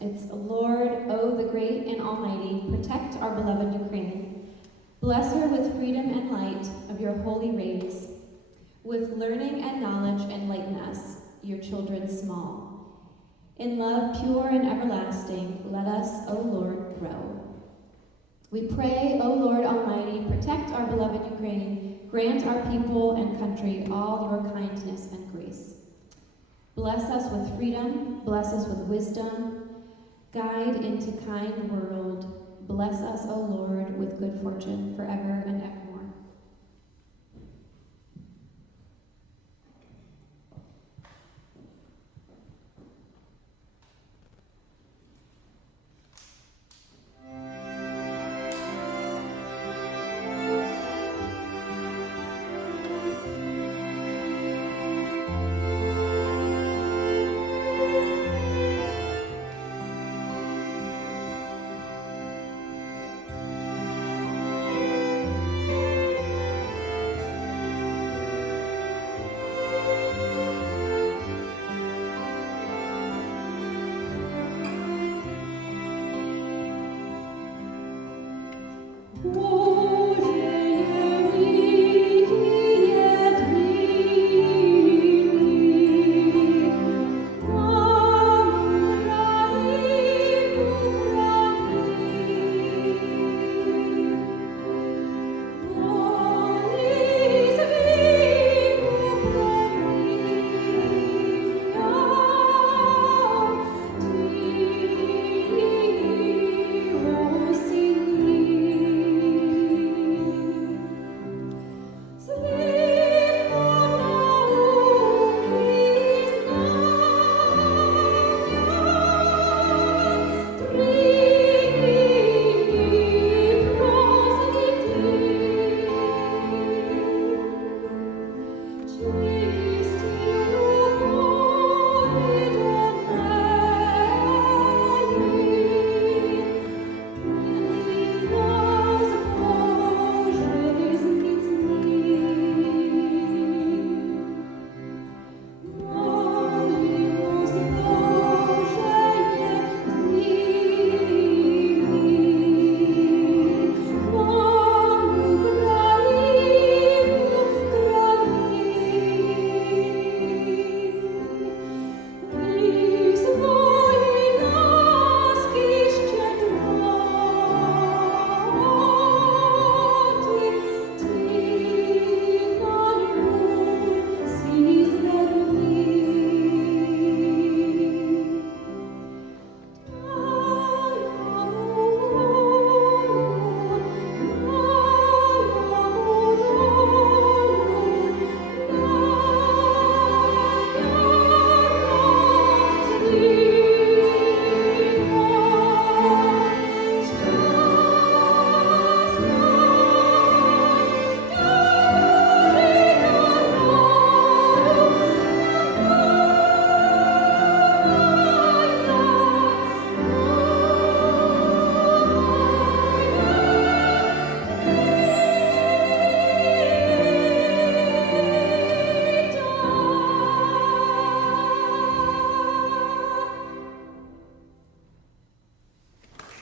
It's Lord, O the great and almighty, protect our beloved Ukraine. Bless her with freedom and light of your holy rays. With learning and knowledge enlighten us, your children small. In love pure and everlasting, let us, O Lord, grow. We pray, O Lord Almighty, protect our beloved Ukraine. Grant our people and country all your kindness and grace. Bless us with freedom, bless us with wisdom, guide into kind world. Bless us, O Lord, with good fortune forever and ever.